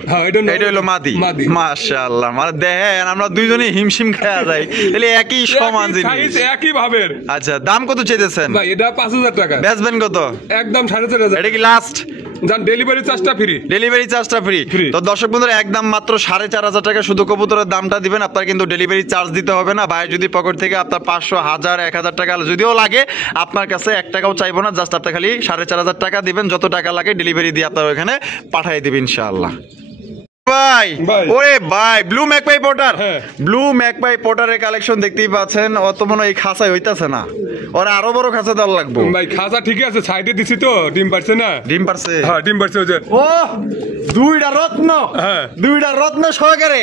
এটা হলো মাদি। মাশাআল্লাহ, মানে দেখেন আমরা দুইজনই হিমশিম খাওয়া যায়, তাহলে একই সমান জিনিস, একই ভাবের। আচ্ছা দাম কত চাইতেছেন ভাই? এটা 5000 টাকা। বেচবেন কত? একদম 4500। এটা কি লাস্ট? জান ডেলিভারি চার্জটা ফ্রি। তো দর্শক বন্ধুরা একদম মাত্র 4500 টাকা শুধু কবুতরের দামটা দিবেন, আপনার কিন্তু ডেলিভারি চার্জ দিতে হবে না। ভাই যদি পকেট থেকে আপনার 500, 1000, 1000 টাকা যদিও লাগে, আপনার কাছে 1 টাকাও চাইবো না, জাস্ট আপনি খালি 4500 টাকা দিবেন, যত টাকা লাগে ডেলিভারি দিয়ে আপনার ওখানে পাঠিয়ে দিবেন ইনশাআল্লাহ। ভাই ওরে ভাই, ব্লু ম্যাকপাই পটারের কালেকশন দেখতেই পাচ্ছেন, অত মনে এই খাঁচাই হইতাছে না, ওরা আরো বড় খাঁচা দেওয়ার লাগবে ভাই। খাঁচা ঠিক আছে, সাইডে দিছি তো, ডিম পারছে না? ডিম পারছে। ও দুইটা রত্ন সহকারে।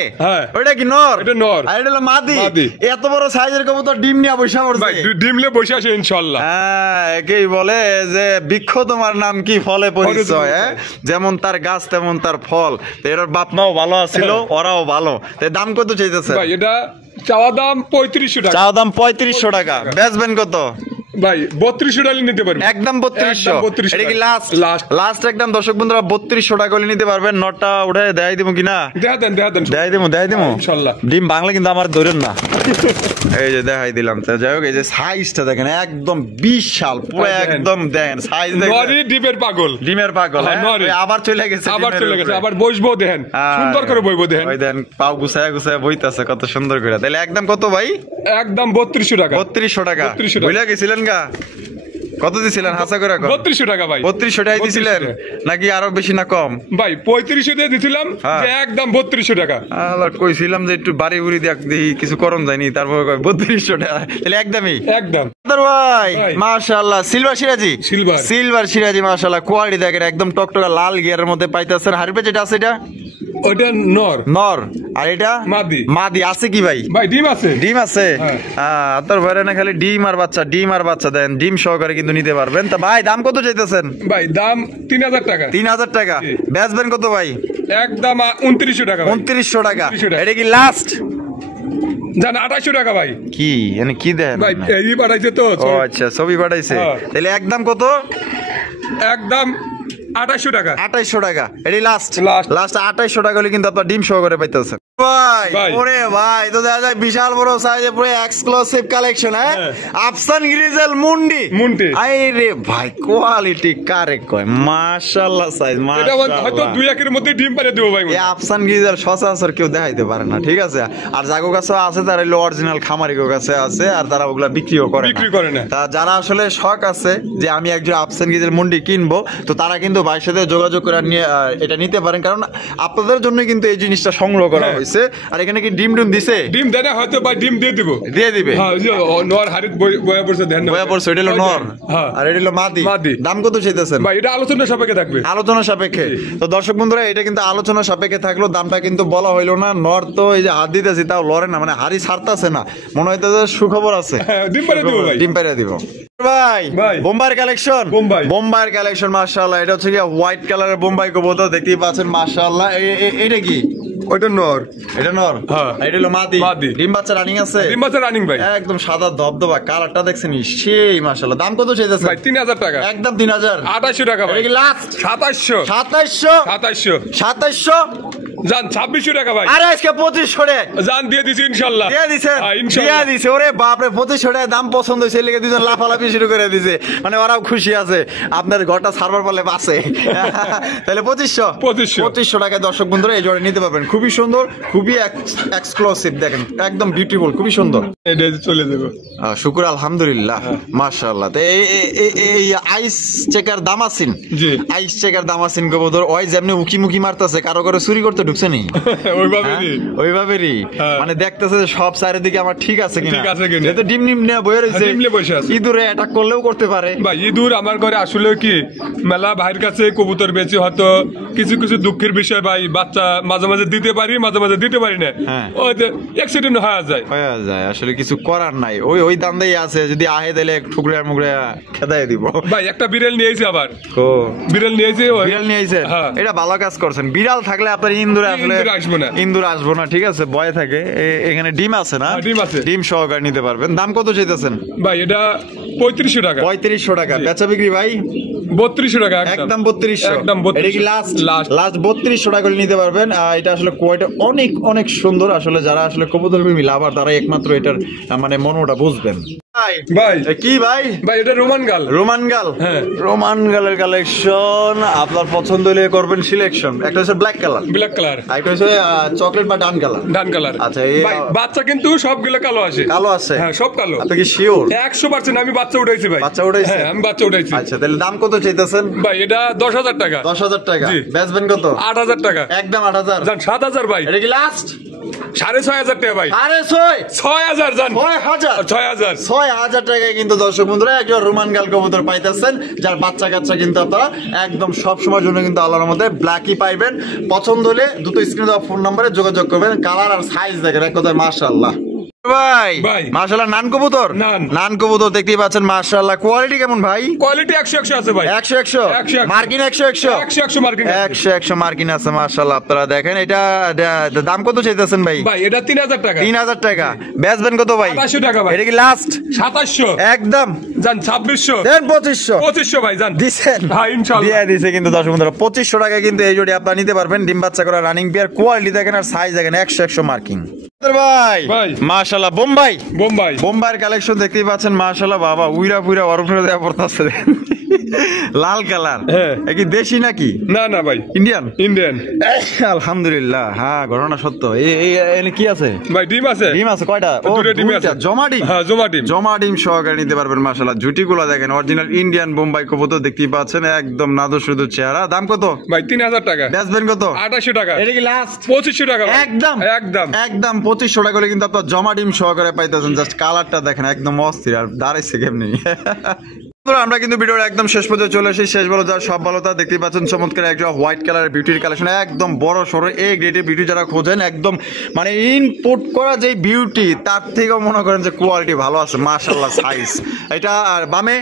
ওইটা কি নর? এটা নর, আর এটা হলো মাদি। এত বড় সাইজের কবুতর ডিম নিয়ে বসে পড়ছে ভাই, ডিম নিয়ে বসে আছে ইনশাআল্লাহ। একেই বলে যে বৃক্ষ তোমার নাম কি, ফলে পরিচয়। যেমন তার গাছ তেমন তার ফল। এর বাপ মাও ভালো আছিল, ওরাও ভালো। দাম কত চাইতেছে ভাই? এটা চাওয়া দাম 3500 টাকা। চাওয়া দাম 3500 টাকা। বেচবেন কত? ভাই 3200 টাকা নিতে পারবেন, একদম 3200। এটা কি লাস্ট? লাস্ট লাস্ট একদম দর্শক বন্ধুরা 3200 টাকা করে নিতে পারবেন। নটটা উঠে দেখাই দিব কিনা? দেখা দেন দেখাই দিব ইনশাআল্লাহ। ডিম বাংলা কিন্তু আমার ধরেন না। এই যে দেখাই দিলাম। তো যাই হোক, এই যে সাইজটা দেখেন একদম বিশাল, পুরো একদম দেখেন সাইজ দেখেন। নরি ডিমের পাগল, হ্যাঁ? ওই আবার চলে গেছে, আবার বসবো দেখেন, সুন্দর করে বইবো দেখেন। ওই দেন পাও গুছায় বইতাছে কত সুন্দর করে। তাহলে একদম কত ভাই? একদম 3200 টাকা। 3200 টাকা বুঝলা গেছিলেন গা? কত দিছিলেন হাসা করে? 3200 টাকা ভাই। 3200 টাকা দিছিলেন নাকি আরো বেশি না কম? ভাই 3500 দিয়ে দিছিলাম, যে একদম 3200 টাকা। আল্লাহ কইছিলাম যে একটু বাড়ি বুড়ি দেখি কিছু করণ যায়নি, তারপর 3200 টাকা। তাহলে একদমই একদম ভাই। মাশাআল্লাহ, সিলভার সিরাজি মাশাআল্লাহ, কোয়ালিটি দেখেন একদম টকটকা লাল গিয়ারের মধ্যে পাইতেছেন। হারিপে যেটা আছে এটা ওটা নর, আর এটা মাদি আছে কি ভাই? ভাই ডিম আছে। তোর ভাইরা না খালি ডিম আর বাচ্চা দেন, ডিম সহকারে কিন্তু নিতে পারবেন। তা ভাই দাম কত চাইতেছেন? ভাই দাম 3000 টাকা। 3000 টাকা বেচবেন কত ভাই? একদম 2900 টাকা। 2900 টাকা। এটা কি লাস্ট? জান 2800 টাকা ভাই। কি মানে কি দেন ভাই? এই পাঠাইছে তো। ও আচ্ছা, ছবি পাঠাইছে। তাহলে একদম কত? একদম 2800 টাকা। 2800 টাকা। এটাই লাস্ট 2800 টাকা হলে কিন্তু আপনার ডিম সহকারে পাইতেছেন ভাই। ওরে ভাই, তো দেখা যায় বিশাল বড় সাইজে পুরো এক্সক্লুসিভ কালেকশন। হ্যাঁ, আফসান গ্রিজেল মুন্ডি। আরে ভাই কোয়ালিটি কারে কয়, মাশাআল্লাহ সাইজ এটা মাশাআল্লাহ। হয়তো 2-1 এর মধ্যে ডিম পারে দেব ভাই। এই আফসান গ্রিজেল সচরাচর কেউ দেখাইতে পারে না, ঠিক আছে? আর জাগো কাছে আছে, তার অরিজিনাল খামারি কাছে আছে, আর তারা ওগুলা বিক্রি করে না। তা যারা আসলে শখ আছে যে আমি একজন আফসান গ্রিজেল মুন্ডি কিনবো, তো তারা কিন্তু ভাইয়ের সাথে যোগাযোগ করে নিয়ে এটা নিতে পারেন, কারণ আপনাদের জন্য কিন্তু এই জিনিসটা সংগ্রহ করা হয়েছে। আর এখানে কি ডিম দিছে? ডিম দেয় না হয়তো ভাই, ডিম দিয়ে দিবে। হ্যাঁ, ওই যে নর হারিত বয়া পড়ছে দেন না, বয়া পড়ছে। এটা হলো নর, আর এটা হলো মাদি। দাম কত চাইতেছেন ভাই? এটা আলোচনা সাপেক্ষে থাকবে। আলোচনা সাপেক্ষে। তো দর্শক বন্ধুরা, এটা কিন্তু আলোচনা সাপেক্ষে থাকলো, দামটা কিন্তু বলা হইলো না। নর তো এই যে হাত দিতেছি তাও লড়ে না, মানে হাড়ি ছাড়তেছে না, মনে হইতেছে সুখবর আছে। ডিম পারে দিব ভাই, ডিম পারে দিব ভাই। বোম্বাইয়ের কালেকশন মাশাআল্লাহ। এটা হচ্ছে কি হোয়াইট কালারের বোম্বাই কবুতর, দেখতেই পাচ্ছেন মাশাআল্লাহ। এটা কি? ওইটা নর। এটা নর, হ্যাঁ। এটা হলো মাদি। ডিম বাচ্চা রানিং আছে? ডিম বাচ্চা রানিং ভাই। একদম সাদা ধবধবা, কালারটা দেখছেন সেই মাশাআল্লাহ। দাম কত চাইতেছেন ভাই? 3000 টাকা। একদম 3000। 2800 টাকা ভাই। এটা কি লাস্ট? 2700 জান 2600 টাকা ভাই। আরে আজকে 2500 টাকা জান দিয়ে দিছি ইনশাআল্লাহ। দিয়ে দিছে। ওরে বাপ রে, 2500 টাকা দাম পছন্দ হইছে, লেগে দুজন লাফালাফি শুরু করে দিছে, মানে ওরাও খুশি আছে। আপনার ঘরটা সার্ভার পারলে বাসে। তাহলে 2500 টাকায় দর্শক বন্ধুরা এই জোড়া নিতে পারবেন। খুবই সুন্দর, খুবই এক্সক্লুসিভ, দেখেন একদম বিউটিফুল, খুবই সুন্দর। এটা চলে যাবে। শুকর আলহামদুলিল্লাহ মাশাআল্লাহ। তো এই আইস চেকার দামাসিন, জি আইস চেকার দামাসিন কবুতর ওই যেমনি উকি মুকি মারতেছে, কারো করে চুরি করতে ঢুকছে নি ওইভাবেই, মানে দেখতেছে সব চারিদিকে আমার ঠিক আছে কিনা। এটা ডিম নিয়ে বয়ে রয়েছে, ইঁদুরে অ্যাটাক করলেও করতে পারে ভাই। ইঁদুর আমার ঘরে আসলে কি মেলা ভাইয়ের কাছে কবুতর বেঁচে, হয়তো কিছু দুঃখের বিষয় ভাই, বাচ্চা মাঝে মাঝে দিতে পারি, মাঝে মাঝে দিতে পারি না, অ্যাক্সিডেন্ট হয়ে যায়। আসলে কিছু করার নাই, ওই দান্দাই আছে, যদি আহে দিলে ঠুকরে মুগরে খেদাই দিব ভাই। একটা বিড়াল নিয়েছে, আবার বিড়াল নিয়েছে। এটা ভালো কাজ করছেন। বিড়াল থাকলে আপনার ইন্দুর আসবো না, ঠিক আছে? ভয় থাকে। এখানে ডিম আছে না? ডিম সহকারে নিতে পারবেন। দাম কত চাইতেছেন ভাই? এটা 3500 টাকা। 3500 টাকা বেচা বিক্রি ভাই? 3200 টাকা। একদম 3200। এটা কি লাস্ট 3200 টাকা নিতে পারবেন। এটা আসলে কোয়ালিটি অনেক সুন্দর। আসলে যারা আসলে কবুতর প্রেমী লাভার, তারা একমাত্র এটার মানে মনোটা বুঝবেন। ভাই কি ভাই? এটা রোমান গাল। হ্যাঁ, রোমান গালের কালেকশন আপনার পছন্দ হলে করবেন সিলেকশন। একটা হচ্ছে ব্ল্যাক কালার, একটা হচ্ছে চকলেট বা ডান কালার। আচ্ছা, ভাই বাচ্চা কিন্তু সবগুলো কালো আছে। হ্যাঁ, সব কালো। আপনি কি শিওর? 100% আমি বাচ্চা উঠাইছি ভাই। হ্যাঁ, আমি বাচ্চা উঠাইছি। আচ্ছা, তাহলে দাম কত চাইতেছেন ভাই? এটা 10000 টাকা। 10000 টাকা। বেচবেন কত? 8000 টাকা। একদম 8000। জান 7000 ভাই। এটা কি লাস্ট? 6500 টাকা ভাই। 6000 জান। 6000 টাকায় কিন্তু দর্শক বন্ধুরা একজন রোমান গাল কবুতর পাইতেছেন, যার বাচ্চা কাচ্চা কিন্তু আপনারা একদম সব সময়ের জন্য কিন্তু আল্লাহর মধ্যে ব্ল্যাকই পাইবেন। পছন্দ হলে দ্রুত স্ক্রিনে দেওয়া ফোন নম্বরে যোগাযোগ করবেন। কালার আর সাইজ দেখেন এক কথায় মাশাআল্লাহ। ভাই ভাই। মাশাআল্লাহ নান কবুতর নান। নান কবুতর দেখতেই পাচ্ছেন মাশাআল্লাহ কোয়ালিটি কেমন ভাই কোয়ালিটি 100 আছে ভাই 100 মার্কিন 100 100 মার্কিং 100 মার্কিন আছে মাশাআল্লাহ আপনারা দেখেন এটা দাম কত চাইতেছেন ভাই ভাই এটা 3000 টাকা 3000 টাকা বেচবেন কত ভাই 2800 টাকা ভাই এটা কি লাস্ট 2700 একদম জান 2600 দেন 2500 2500 ভাই জান দিছেন হ্যাঁ ইনশাআল্লাহ দিয়ে দিছে কিন্তু দর্শক বন্ধুরা 2500 টাকা কিন্তু এই জোড়ি আপনারা নিতে পারবেন ডিম বাচ্চা করা রানিং পেয়ার কোয়ালিটি দেখেন আর সাইজ দেখেন 100 মার্কিং ভাই ভাই। মাশাআল্লাহ বোম্বাই বোম্বাই বোম্বাইয়ের কালেকশন দেখতেই পাচ্ছেন মাশাআল্লাহ বাবা উইরা পুইরা ওরফে দেয়া পড়তাছে লাল কালার হ্যাঁ। কি দেশি নাকি না না ভাই ইন্ডিয়ান ইন্ডিয়ান আলহামদুলিল্লাহ হ্যাঁ ঘটনা সত্য এনে কি আছে ভাই ডিম আছে ডিম আছে কয়টা ও দুটো ডিম দুইটা। আছে। জমা ডিম হ্যাঁ জমা ডিম জমা ডিম সহকারে নিতে পারবেন মাশাআল্লাহ জুটিগুলো দেখেন অরিজিনাল ইন্ডিয়ান বোম্বাই কবুতর দেখতেই পাচ্ছেন একদম নাদু শুধু চেহারা দাম কত ভাই 3000 টাকা বেচবেন কত 2800 টাকা এটা কি লাস্ট 2500 টাকা ভাই। একদম একদম একদম 2500 টাকা করে কিন্তু আপনার জমা ডিম সহকারে পাইতেছেন জাস্ট কালারটা দেখেন একদম অস্থির আর দাঁড়াইছে কেমনি আমরা কিন্তু ভিডিওর একদম শেষ পর্যন্ত চলে এসেছি শেষ ভালো যার সব ভালো তা দেখতেই পাচ্ছেন চমৎকার একটা হোয়াইট কালারের বিউটির কালেকশন একদম বড় সড়ো এই গ্রেডের বিউটি যারা খোঁজেন একদম মানে ইনপুট করা যে বিউটি তার থেকেও মনে করেন যে কোয়ালিটি ভালো আছে মাশাআল্লাহ সাইজ এটা আর বামে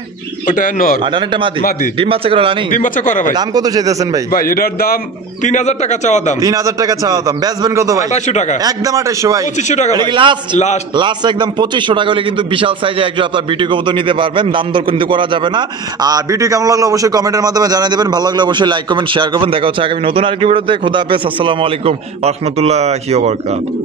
ওটা নর আডানেরটা মাদি মাদি। ডিম বাচ্চা করে রানিং ডিম বাচ্চা করা ভাই দাম কত চাইতেছেন ভাই ভাই এটার দাম 3000 টাকা চাওয়া দাম 3000 টাকা চাওয়া দাম বেচবেন কত ভাই 2800 টাকা একদম 2800 ভাই 2500 টাকা ভাই। লাস্ট লাস্ট লাস্ট একদম 2500 টাকা হলে কিন্তু বিশাল সাইজে একজন আপনার বিউটি কবুতর নিতে পারবেন দাম দর কিন্তু করা যাবে না আর ভিডিও কেমন লাগলো অবশ্যই কমেন্টের মাধ্যমে জানিয়ে দেবেন ভালো লাগলে অবশ্যই লাইক কমেন্ট শেয়ার করবেন দেখা হচ্ছে আগামী নতুন আরেকটি ভিডিওতে খোদা হাফেজ আসসালামু আলাইকুম ওয়া রাহমাতুল্লাহি ওয়া বারাকাতুহু